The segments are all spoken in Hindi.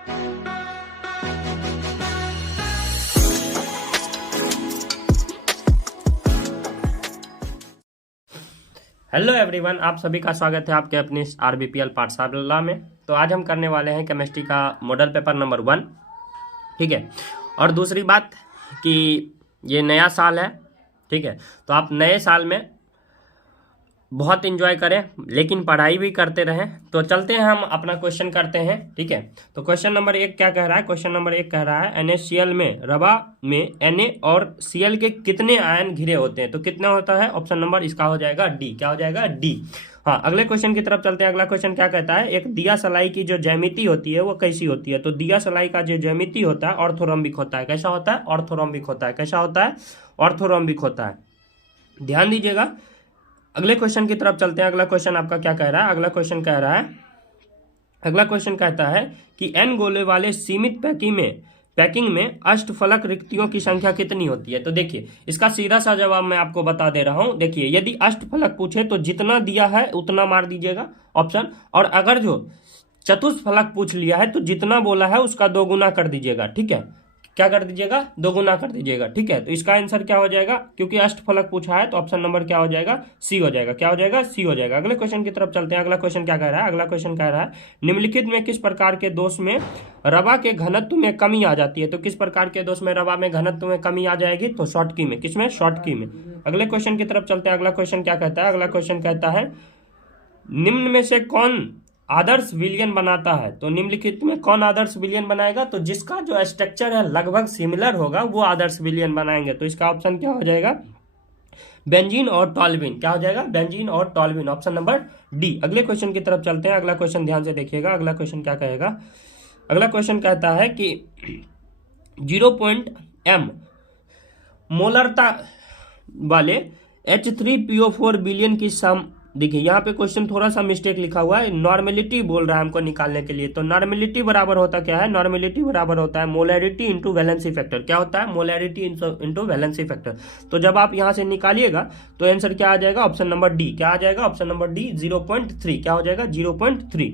हेलो एवरीवन, आप सभी का स्वागत है आपके अपनी आरबीपीएल पाठशाला में। तो आज हम करने वाले हैं केमिस्ट्री का मॉडल पेपर नंबर 1। ठीक है। और दूसरी बात कि ये नया साल है। ठीक है, तो आप नए साल में बहुत एंजॉय करें, लेकिन पढ़ाई भी करते रहें। तो चलते हैं, हम अपना क्वेश्चन करते हैं। ठीक है, तो क्वेश्चन नंबर 1 क्या कह रहा है? क्वेश्चन नंबर 1 कह रहा है NaCl में रवा में Na और Cl के कितने आयन घिरे होते हैं? तो कितना होता है? ऑप्शन नंबर इसका हो जाएगा डी। क्या हो जाएगा? डी। हाँ, अगले क्वेश्चन की तरफ चलते हैं। अगला क्वेश्चन क्या कहता है? एक दिया सलाई की जो ज्यामिति होती है वो कैसी होती है? तो दिया सलाई का जो ज्यामिति होता है ऑर्थोरोम्बिक होता है। कैसा होता है? ऑर्थोरोम्बिक होता है। कैसा होता है? ऑर्थोरोम्बिक होता है। ध्यान दीजिएगा। अगले क्वेश्चन की तरफ चलते हैं। अगला क्वेश्चन आपका क्या कह रहा है? अगला क्वेश्चन कह रहा है, अगला क्वेश्चन कहता है कि n गोले वाले सीमित पैकिंग में अष्टफलक रिक्तियों की संख्या कितनी होती है? तो देखिए, इसका सीधा सा जवाब मैं आपको बता दे रहा हूं। देखिए, यदि अष्टफलक पूछे तो जितना दिया है उतना मार दीजिएगा ऑप्शन, और अगर जो चतुष्फलक पूछ लिया है तो जितना बोला है उसका 2 गुना कर दीजिएगा। ठीक है, क्या कर दीजिएगा? 2 गुना कर दीजिएगा। ठीक है, तो इसका आंसर क्या हो जाएगा? क्योंकि अष्टफलक पूछा है तो ऑप्शन नंबर क्या हो जाएगा? सी हो जाएगा। क्या हो जाएगा? सी हो जाएगा। अगले क्वेश्चन की तरफ चलते हैं। अगला क्वेश्चन क्या कह रहा है? अगला क्वेश्चन कह रहा है निम्नलिखित में किस प्रकार के दोष में रवा के घनत्व में कमी आ जाती है? तो किस प्रकार के दोष में रवा में घनत्व में कमी आ जाएगी? तो शॉर्टकी में। किसमें? शॉर्टकी में। अगले क्वेश्चन की तरफ चलते हैं। अगला क्वेश्चन क्या कहता है? अगला क्वेश्चन कहता है निम्न में से कौन आदर्श विलयन बनाता है? तो निम्नलिखित में कौन आदर्श विलयन बनाएगा? तो जिसका जो स्ट्रक्चर है लगभग सिमिलर होगा वो आदर्श विलयन बनाएंगे। तो इसका ऑप्शन क्या हो जाएगा? बेंजीन और टॉल्यूइन। क्या हो जाएगा? बेंजीन और टॉल्यूइन। Option number D. अगले क्वेश्चन की तरफ चलते हैं। अगला क्वेश्चन ध्यान से देखिएगा। अगला क्वेश्चन क्या कहेगा? अगला क्वेश्चन कहता है कि 0.m मोलरता वाले H3PO4 विलयन की सम। देखिए, यहाँ पे क्वेश्चन थोड़ा सा मिस्टेक लिखा हुआ है, नॉर्मेलिटी बोल रहा है हमको निकालने के लिए। तो नॉर्मेलिटी बराबर होता क्या है? नॉर्मेलिटी बराबर होता है मोलैरिटी इंटू वैलेंसी फैक्टर। क्या होता है? Molarity into valency factor. तो जब आप यहाँ से निकालिएगा तो आंसर क्या आ जाएगा? Option number D. क्या आ जाएगा? Option number D 0.3। क्या हो जाएगा? 0.3।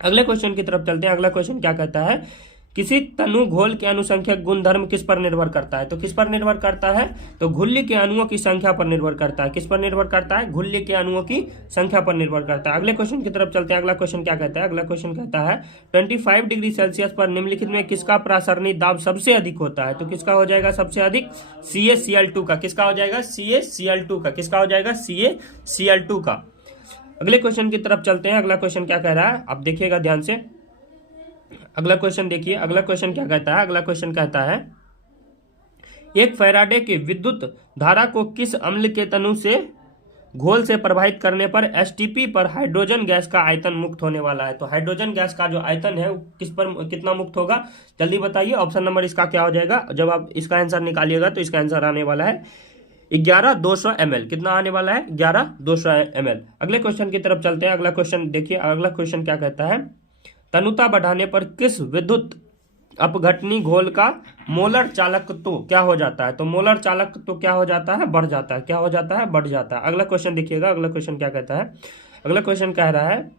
अगले क्वेश्चन की तरफ चलते हैं। अगला क्वेश्चन क्या कहता है? किसी तनु घोल के अनुसंख्यक गुणधर्म किस पर निर्भर करता है? तो किस पर निर्भर करता है? तो घुल्ली के अणुओं की संख्या पर निर्भर करता है। किस पर निर्भर करता है? घुल्ली के अणुओं की संख्या पर निर्भर करता है। अगले क्वेश्चन की तरफ चलते हैं। अगला क्वेश्चन क्या कहता है? अगला क्वेश्चन कहता है 25 डिग्री सेल्सियस पर निम्नलिखित में किसका प्रासरणिक दाब सबसे अधिक होता है? तो किसका हो जाएगा सबसे अधिक? CaCl2 का। किसका हो जाएगा? CaCl2 का। किसका हो जाएगा? CaCl2 का। अगले क्वेश्चन की तरफ चलते हैं। अगला क्वेश्चन क्या कह रहा है? आप देखिएगा ध्यान से। अगला क्वेश्चन देखिए। अगला क्वेश्चन क्या कहता है? अगला क्वेश्चन कहता है एक फैराडे की विद्युत धारा को किस अम्ल के तनु से घोल से प्रभावित करने पर STP पर हाइड्रोजन गैस का आयतन मुक्त होने वाला है? तो हाइड्रोजन गैस का जो आयतन है किस पर कितना मुक्त होगा? जल्दी बताइए। ऑप्शन नंबर इसका क्या हो जाएगा? जब आप इसका आंसर निकालिएगा तो इसका आंसर आने वाला है 11200 ml। कितना आने वाला है? 11200 ml। अगले क्वेश्चन की तरफ चलते हैं। अगला क्वेश्चन देखिए। अगला क्वेश्चन क्या कहता है? तनुता बढ़ाने पर किस विद्युत अपघटनी घोल का मोलर चालक तो क्या हो जाता है? तो मोलर चालक तो क्या हो जाता है? बढ़ जाता है। क्या हो जाता है? बढ़ जाता है। अगला क्वेश्चन देखिएगा। अगला क्वेश्चन क्या कहता है? अगला क्वेश्चन कह रहा है,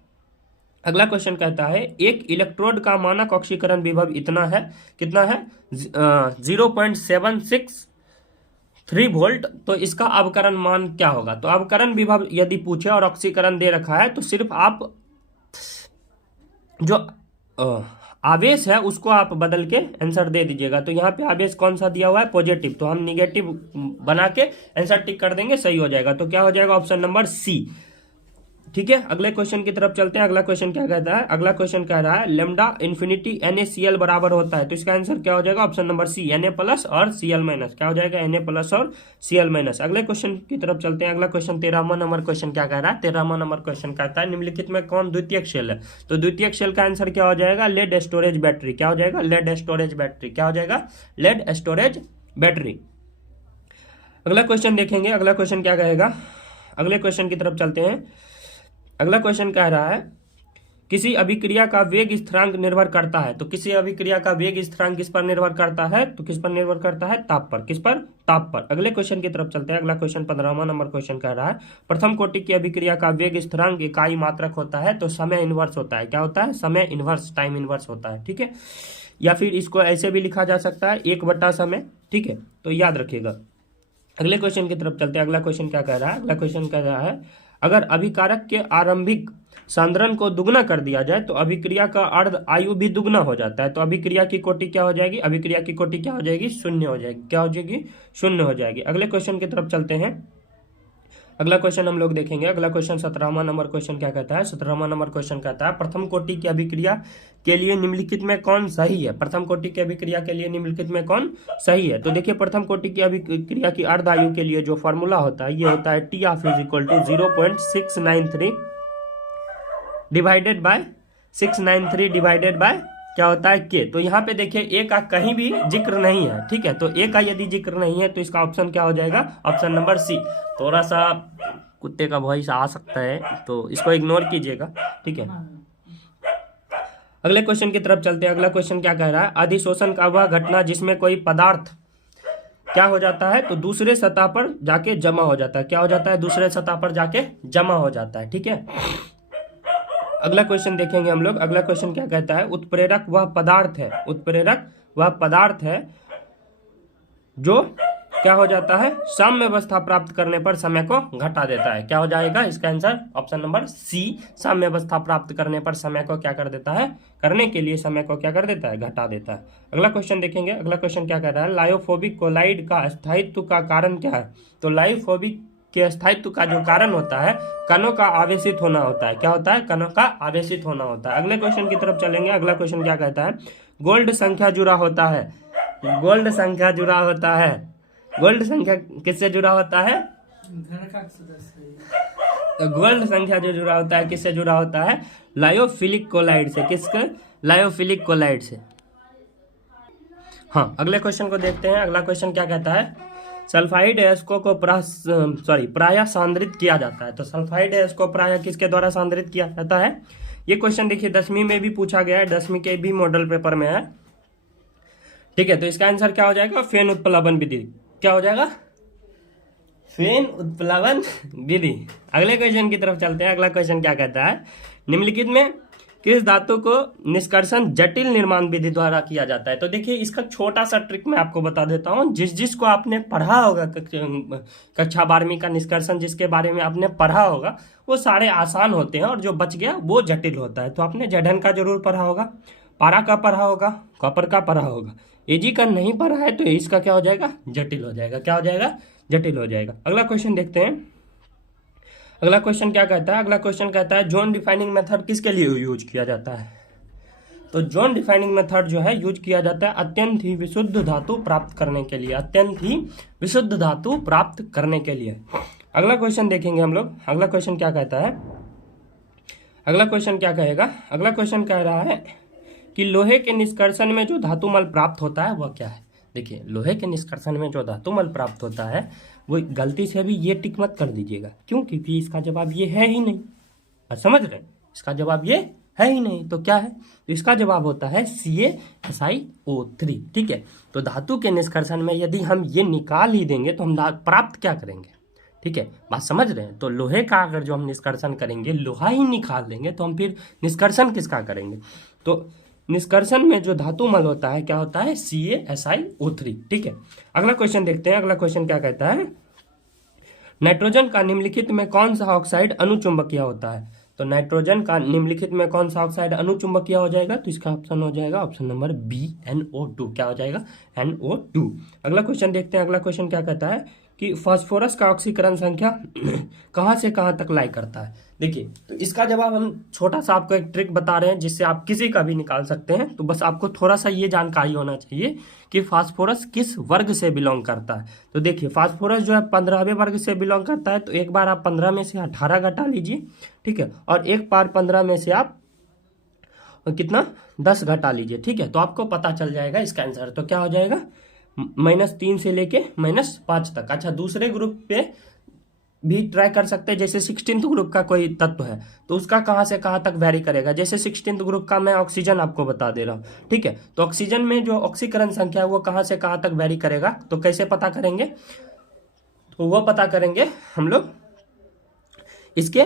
अगला क्वेश्चन कहता है एक इलेक्ट्रोड का मानक ऑक्सीकरण विभव इतना है। कितना है? 0.763 वोल्ट। तो इसका अवकरण मान क्या होगा? तो अवकरण विभव यदि पूछे और ऑक्सीकरण दे रखा है तो सिर्फ आप जो आवेश है उसको आप बदल के आंसर दे दीजिएगा। तो यहाँ पे आवेश कौन सा दिया हुआ है? पॉजिटिव। तो हम निगेटिव बना के आंसर टिक कर देंगे, सही हो जाएगा। तो क्या हो जाएगा? Option number C. ठीक है, अगले क्वेश्चन की तरफ चलते हैं। अगला क्वेश्चन क्या कहता है? अगला क्वेश्चन कह रहा है लेमडा इन्फिनिटी NaCl बराबर होता है। तो इसका आंसर क्या हो जाएगा? Option number C, Na plus और Cl माइनस। क्या हो जाएगा? Na प्लस और Cl माइनस। अगले क्वेश्चन की तरफ चलते हैं। अगला क्वेश्चन 13वां नंबर क्वेश्चन क्या कह रहा है? 13वां नंबर क्वेश्चन कहता है निम्नलिखित में कौन द्वितीयक शेल है? तो द्वितीयक शेल का आंसर क्या हो जाएगा? Lead storage battery. क्या हो जाएगा? Lead storage battery. क्या हो जाएगा? Lead storage battery. अगला क्वेश्चन देखेंगे। अगला क्वेश्चन क्या कहेगा? अगले क्वेश्चन की तरफ चलते हैं। अगला क्वेश्चन कह रहा है किसी अभिक्रिया का वेग स्थिरांक निर्भर करता है, तो किसी अभिक्रिया का वेग स्थिरांक किस पर निर्भर करता है, तो किस पर निर्भर करता है, ताप पर। किस पर, ताप पर। अगले क्वेश्चन की तरफ चलते हैं। अगला क्वेश्चन 15वां नंबर क्वेश्चन कह रहा है प्रथम कोटि की अभिक्रिया का वेग स्थिरांक इकाई मात्रक होता है, तो समय इनवर्स होता है। क्या होता है, समय इनवर्स, टाइम इनवर्स होता है। ठीक है, या फिर इसको ऐसे भी लिखा जा सकता है 1 समय। ठीक है, तो याद रखिएगा। अगले क्वेश्चन की तरफ चलते हैं। अगला क्वेश्चन क्या कह रहा है, अगला क्वेश्चन कह रहा है अगर अभिकारक के आरंभिक सांद्रण को दुगना कर दिया जाए तो अभिक्रिया का अर्ध आयु भी दुगना हो जाता है। तो अभिक्रिया की कोटि क्या हो जाएगी, अभिक्रिया की कोटि क्या हो जाएगी, 0 हो जाएगी। क्या हो जाएगी, 0 हो जाएगी। अगले क्वेश्चन की तरफ चलते हैं। अगला क्वेश्चन हम लोग देखेंगे। अगला क्वेश्चन 17वां नंबर क्वेश्चन क्या कहता है, 17वां नंबर क्वेश्चन कहता है प्रथम कोटि की अभिक्रिया के लिए निम्नलिखित में कौन सही है। प्रथम कोटि की अभिक्रिया के लिए निम्नलिखित में कौन सही है। तो देखिए, प्रथम कोटि की अभिक्रिया की अर्ध आयु के लिए जो फॉर्मूला होता है, ये होता है T half is equal to 0.693 divided by 693 divided by क्या होता है के। तो यहाँ पे देखिए ए का कहीं भी जिक्र नहीं है। ठीक है, तो ए का यदि जिक्र नहीं है तो इसका ऑप्शन क्या हो जाएगा, ऑप्शन नंबर सी। थोड़ा सा कुत्ते का वॉइस आ सकता है तो इसको इग्नोर कीजिएगा। ठीक है, अगले क्वेश्चन की तरफ चलते हैं। अगला क्वेश्चन क्या कह रहा है, अधिशोषण का वह घटना जिसमें कोई पदार्थ क्या हो जाता है, तो दूसरे सतह पर जाके जमा हो जाता है। क्या हो जाता है, दूसरे सतह पर जाके जमा हो जाता है। ठीक है, अगला क्वेश्चन देखेंगे हम लोग। अगला क्वेश्चन क्या कहता है, उत्प्रेरक वह पदार्थ है, उत्प्रेरक वह पदार्थ है जो क्या हो जाता है, साम्य अवस्था प्राप्त करने पर समय को घटा देता है। क्या हो जाएगा इसका आंसर, ऑप्शन नंबर सी। साम्य अवस्था प्राप्त करने पर समय को क्या कर देता है, करने के लिए समय को क्या कर देता है, घटा देता है। अगला क्वेश्चन देखेंगे। अगला क्वेश्चन क्या कह रहा है, लायोफोबिक कोलाइड का स्थायित्व का कारण क्या है। तो लायोफोबिक के स्थायित्व का जो कारण होता है, कणों का आवेशित होना होता है। क्या होता है, कणों का आवेशित होना होता है। अगले क्वेश्चन की तरफ चलेंगे। अगला क्वेश्चन क्या कहता है, गोल्ड संख्या जुड़ा होता है, गोल्ड संख्या जुड़ा होता है, गोल्ड संख्या किससे जुड़ा होता है, गोल्ड संख्या जो जुड़ा होता है किससे जुड़ा होता है, लायोफिलिक कोलाइड से। किसके, लायोफिलिक कोलाइड से। हाँ, अगले क्वेश्चन को देखते हैं। अगला क्वेश्चन क्या कहता है, सल्फाइड अयस्कों को प्रायः सांद्रित किया जाता है। तो सल्फाइड अयस्कों को प्रायः किसके द्वारा सांद्रित किया जाता है। ये क्वेश्चन देखिए 10वीं में भी पूछा गया है, 10वीं के भी मॉडल पेपर में है। ठीक है, तो इसका आंसर क्या हो जाएगा, फेन उत्प्लवन विधि। क्या हो जाएगा, फेन उत्प्लवन विधि। अगले क्वेश्चन की तरफ चलते हैं। अगला क्वेश्चन क्या कहता है, निम्नलिखित में किस धातु को निष्कर्षण जटिल निर्माण विधि द्वारा किया जाता है। तो देखिए, इसका छोटा सा ट्रिक मैं आपको बता देता हूं। जिसको आपने पढ़ा होगा कक्षा 12वीं का निष्कर्षण जिसके बारे में आपने पढ़ा होगा, वो सारे आसान होते हैं और जो बच गया वो जटिल होता है। तो आपने जड़न का जरूर पढ़ा होगा, पारा का पढ़ा होगा, कॉपर का पढ़ा होगा। एजी का नहीं पढ़ा है तो इसका क्या हो जाएगा, जटिल हो जाएगा। क्या हो जाएगा, जटिल हो जाएगा। अगला क्वेश्चन देखते हैं। अगला क्वेश्चन क्या कहता है, अगला क्वेश्चन कहता है जोन डिफाइनिंग मेथड किसके लिए यूज किया जाता है। तो जोन डिफाइनिंग मेथड जो है यूज किया जाता है अत्यंत ही विशुद्ध धातु प्राप्त करने के लिए, अत्यंत ही विशुद्ध धातु प्राप्त करने के लिए। अगला क्वेश्चन देखेंगे हम लोग। अगला क्वेश्चन क्या कहता है, अगला क्वेश्चन क्या कहेगा, अगला क्वेश्चन कह रहा है कि लोहे के निष्कर्षण में जो धातुमल प्राप्त होता है वह क्या है। देखिए, लोहे के निष्कर्षण में जो धातुमल प्राप्त होता है वो गलती से भी ये टिक मत कर दीजिएगा। क्यों, क्योंकि इसका जवाब ये है ही नहीं। आप समझ रहे हैं, इसका जवाब ये है ही नहीं। तो क्या है, तो इसका जवाब होता है CaSiO3। ठीक है, तो धातु के निष्कर्षण में यदि हम ये निकाल ही देंगे तो हम प्राप्त क्या करेंगे। ठीक है, बात समझ रहे हैं। तो लोहे का अगर जो हम निष्कर्षण करेंगे, लोहा ही निकाल देंगे तो हम फिर निष्कर्षण किसका करेंगे। तो निष्कर्षण में जो धातुमल होता है क्या होता है, CaSiO3। ठीक है, अगला क्वेश्चन देखते हैं। अगला क्वेश्चन क्या कहता है, नाइट्रोजन का निम्नलिखित में कौन सा ऑक्साइड अनुचुंबकीय होता है। तो नाइट्रोजन का निम्नलिखित में कौन सा ऑक्साइड अनुचुंबकीय हो जाएगा, तो इसका ऑप्शन हो जाएगा ऑप्शन नंबर बी, NO2। क्या हो जाएगा, NO2। अगला क्वेश्चन देखते हैं। अगला क्वेश्चन क्या कहता है कि फास्फोरस का ऑक्सीकरण संख्या कहां से कहां तक लाई करता है। देखिए, तो इसका जवाब हम छोटा सा आपको एक ट्रिक बता रहे हैं जिससे आप किसी का भी निकाल सकते हैं। तो बस आपको थोड़ा सा ये जानकारी होना चाहिए कि फास्फोरस किस वर्ग से बिलोंग करता है। तो देखिए, फास्फोरस जो है 15वें वर्ग से बिलोंग करता है। तो एक बार आप 15 में से 18 घटा लीजिए। ठीक है, और एक बार 15 में से आप कितना 10 घटा लीजिए। ठीक है, तो आपको पता चल जाएगा इसका आंसर। तो क्या हो जाएगा, -3 से लेके -5 तक। अच्छा, दूसरे ग्रुप पे भी ट्राई कर सकते हैं। जैसे 16th ग्रुप का कोई तत्व है तो उसका कहाँ से कहाँ तक वैरी करेगा। जैसे 16th ग्रुप का मैं ऑक्सीजन आपको बता दे रहा हूँ, ठीक है। तो ऑक्सीजन में जो ऑक्सीकरण संख्या है वो कहाँ से कहाँ तक वैरी करेगा, तो कैसे पता करेंगे, तो वो पता करेंगे हम लोग इसके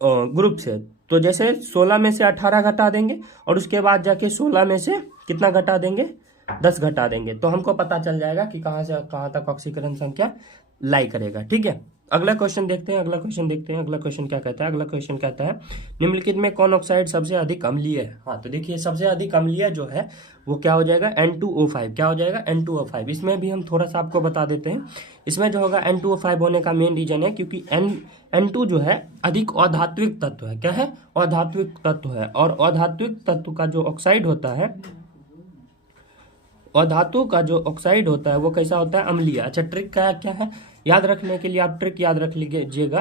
ग्रुप से। तो जैसे 16 में से 18 घटा देंगे और उसके बाद जाके 16 में से कितना घटा देंगे, 10 घटा देंगे, तो हमको पता चल जाएगा कि कहाँ से कहाँ तक ऑक्सीकरण संख्या लाई करेगा, ठीक है। अगला क्वेश्चन देखते हैं, अगला क्वेश्चन देखते हैं। अगला क्वेश्चन क्या कहता है, अगला क्वेश्चन कहता है निम्नलिखित में कौन ऑक्साइड सबसे अधिक अम्लीय है। हाँ, तो देखिए सबसे अधिक अम्लीय जो है वो क्या हो जाएगा, N2O5। क्या हो जाएगा, N2O5। इसमें भी हम थोड़ा सा आपको बता देते हैं। इसमें जो होगा N2O5 होने का मेन रीजन है क्योंकि N2 जो है अधिक अधात्विक तत्व है। क्या है, अधात्विक तत्व है। और अधात्विक तत्व का जो ऑक्साइड होता है, और धातु का जो ऑक्साइड होता है वो कैसा होता है, अम्लीय। अच्छा, ट्रिक क्या है याद रखने के लिए, आप ट्रिक याद रख लीजिएगा।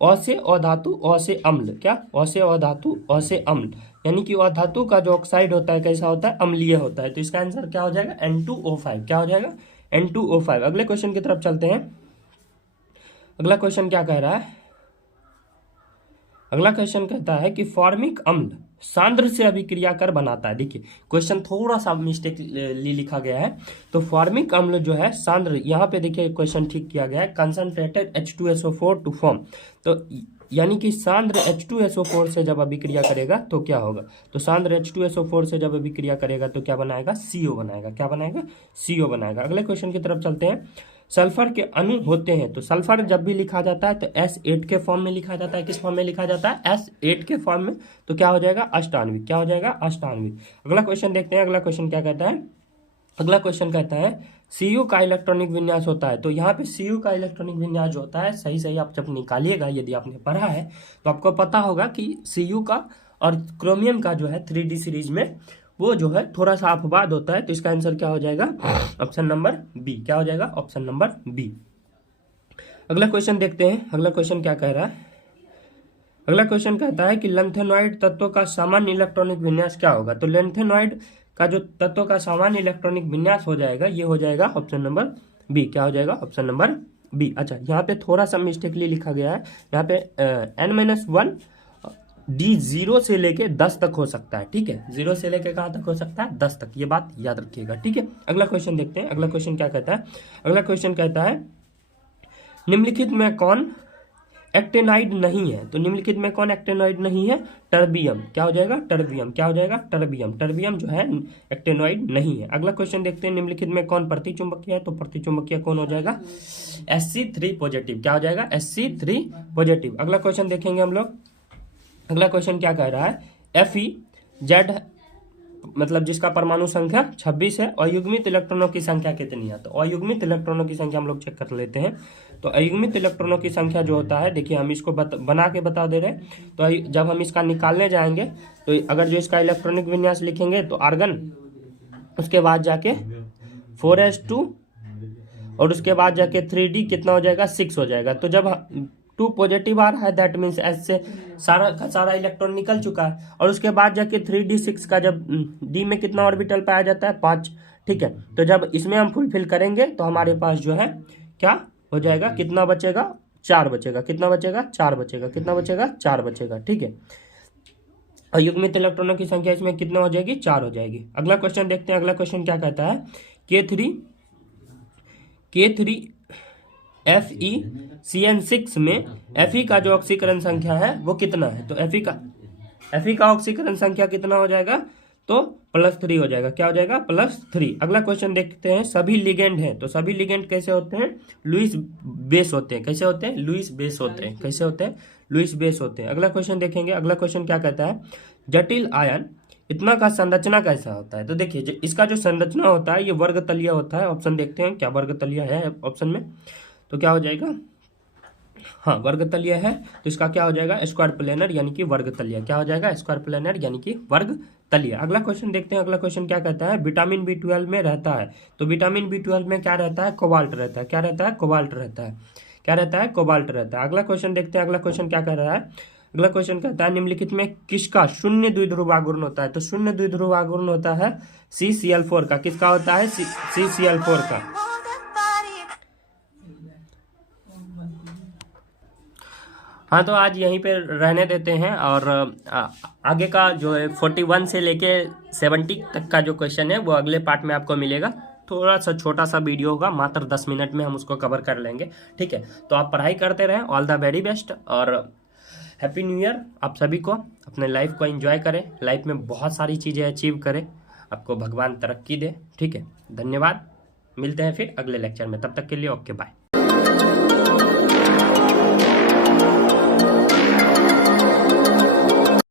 अ से अधातु, अ से अम्ल। क्या, अ से अधातु, अ से अम्ल, यानी कि अधातु का जो ऑक्साइड होता है कैसा होता है, अम्लीय होता है। तो इसका आंसर क्या हो जाएगा, N2O5। क्या हो जाएगा, N2O5। अगले क्वेश्चन की तरफ चलते हैं। अगला क्वेश्चन क्या कह रहा है, अगला क्वेश्चन कहता है कि फॉर्मिक अम्ल सांद्र से अभिक्रिया कर बनाता है। देखिए क्वेश्चन थोड़ा सा मिस्टेक लिखा गया है। तो फॉर्मिक अम्ल जो है सांद्र, यहाँ पे देखिए क्वेश्चन ठीक किया गया है, कंसंट्रेटेड H2SO4 टू फॉर्म। तो यानी कि सांद्र H2SO4 से जब अभिक्रिया करेगा तो क्या होगा, तो सांद्र H2SO4 से जब अभिक्रिया करेगा तो क्या बनाएगा, CO बनाएगा। क्या बनाएगा, CO बनाएगा। अगले क्वेश्चन की तरफ चलते हैं। सल्फर के अणु होते हैं, तो सल्फर जब भी लिखा जाता है तो S8 के फॉर्म में लिखा जाता है। किस फॉर्म में लिखा जाता है, S8 के फॉर्म में। तो क्या हो जाएगा, अष्टाण्विक। क्या हो जाएगा, अष्टाण्विक। अगला क्वेश्चन देखते हैं। अगला क्वेश्चन क्या कहता है, अगला क्वेश्चन कहता है Cu का इलेक्ट्रॉनिक विन्यास होता है। तो यहाँ पे Cu का इलेक्ट्रॉनिक विन्यास जो होता है, सही आप जब निकालिएगा, यदि आपने पढ़ा है तो आपको पता होगा कि Cu का और क्रोमियम का जो है 3D सीरीज में वो जो है थोड़ा सा अपवाद होता है। तो इसका आंसर क्या हो जाएगा, ऑप्शन नंबर बी। क्या हो जाएगा, ऑप्शन नंबर बी। अगला क्वेश्चन देखते हैं। अगला क्वेश्चन क्या कह रहा है, अगला क्वेश्चन कहता है कि लेंथेनॉइड तत्वों का सामान्य इलेक्ट्रॉनिक विन्यास क्या होगा। तो लेंथेनॉइड का जो तत्वों का सामान्य इलेक्ट्रॉनिक विन्यास हो जाएगा, ये हो जाएगा ऑप्शन नंबर बी। क्या हो जाएगा, ऑप्शन नंबर बी। अच्छा, यहाँ पे थोड़ा सा मिस्टेकली लिखा गया है। यहाँ पे N-1 D 0 से लेके 10 तक हो सकता है, ठीक है। 0 से लेके कहाँ तक हो सकता है, 10 तक। ये बात याद रखिएगा, ठीक है। अगला क्वेश्चन देखते हैं। अगला क्वेश्चन क्या कहता है, अगला क्वेश्चन कहता है निम्नलिखित में कौन एक्टेनॉइड नहीं है। तो निम्नलिखित में कौन एक्टेनॉइड नहीं है, टर्बियम। क्या हो जाएगा, टर्बियम। क्या हो जाएगा, टर्बियम। टर्बियम जो है एक्टेनॉइड नहीं है। अगला क्वेश्चन देखते हैं। निम्नलिखित में कौन प्रतिचुंबकीय है। तो प्रतिचुंबकीय कौन हो जाएगा, Sc3 पॉजिटिव। क्या हो जाएगा, Sc3 पॉजिटिव। अगला क्वेश्चन देखेंगे हम लोग। अगला क्वेश्चन क्या कह रहा है, Fe मतलब जिसका परमाणु संख्या 26 है, अयुग्मित इलेक्ट्रॉनों की संख्या कितनी है। तो अयुग्मित इलेक्ट्रॉनों की संख्या हम लोग चेक कर लेते हैं। तो अयुग्मित इलेक्ट्रॉनों की संख्या जो होता है, देखिए हम इसको बना के बता दे रहे हैं। तो जब हम इसका निकालने जाएंगे तो अगर जो इसका इलेक्ट्रॉनिक विन्यास लिखेंगे तो आर्गन, उसके बाद जाके 4s2 और उसके बाद जाके 3d कितना हो जाएगा, 6 हो जाएगा। तो जब 2 पॉजिटिव आ रहा है, दैट मीन्स एस से सारा का सारा इलेक्ट्रॉन निकल चुका है। और उसके बाद जाके 3d6 का जब डी में कितना ऑर्बिटल पाया जाता है, 5, ठीक है। तो जब इसमें हम फुलफिल करेंगे तो हमारे पास जो है क्या हो जाएगा, कितना बचेगा, 4 बचेगा। कितना बचेगा, 4 बचेगा। कितना बचेगा, 4 बचेगा, ठीक है। अयुग्मित इलेक्ट्रॉनों की संख्या इसमें कितना हो जाएगी, 4 हो जाएगी। अगला क्वेश्चन देखते हैं। अगला क्वेश्चन क्या कहता है, K3 FeCN6 में Fe का जो ऑक्सीकरण संख्या है वो कितना है। तो Fe का ऑक्सीकरण संख्या कितना हो जाएगा, तो +3 हो जाएगा। क्या हो जाएगा, +3। अगला क्वेश्चन देखते हैं। सभी लिगेंड हैं, तो सभी लिगेंड कैसे होते हैं, लुईस बेस होते हैं। कैसे होते हैं, लुईस बेस होते हैं। कैसे होते हैं, लुईस बेस होते हैं। अगला क्वेश्चन देखेंगे। अगला क्वेश्चन क्या कहता है, जटिल आयन इतना का संरचना कैसा होता है। तो देखिए इसका जो संरचना होता है ये वर्गतलीय होता है। ऑप्शन देखते हैं क्या वर्गतलीय है ऑप्शन में, तो क्या हो जाएगा, हाँ वर्गतलीय है। तो इसका क्या हो जाएगा, स्क्वायर प्लेनर यानी कि वर्गतलीय। क्या हो जाएगा, स्क्वायर प्लेनर यानी कि वर्गतलीय। अगला क्वेश्चन देखते हैं। अगला क्वेश्चन क्या कहता है, विटामिन B12 में रहता है। तो विटामिन B12 में क्या रहता है, कोबाल्ट रहता है। क्या रहता है, कोबाल्ट रहता है। क्या रहता है, कोबाल्ट रहता है। अगला क्वेश्चन देखते हैं। अगला क्वेश्चन क्या कह रहा है, अगला क्वेश्चन कहता है निम्नलिखित में किसका शून्य द्विध्रुव आघूर्ण होता है। तो शून्य द्विध्रुव आघूर्ण होता है CCl4 का। किसका होता है, CCl4 का। हाँ, तो आज यहीं पे रहने देते हैं और आगे का जो है 41 से लेके 70 तक का जो क्वेश्चन है वो अगले पार्ट में आपको मिलेगा। थोड़ा सा छोटा सा वीडियो होगा, मात्र 10 मिनट में हम उसको कवर कर लेंगे। ठीक है, तो आप पढ़ाई करते रहें। ऑल द वेरी बेस्ट और हैप्पी न्यू ईयर आप सभी को। अपने लाइफ को एंजॉय करें, लाइफ में बहुत सारी चीज़ें अचीव करें, आपको भगवान तरक्की दे। ठीक है, धन्यवाद। मिलते हैं फिर अगले लेक्चर में, तब तक के लिए ओके बाय।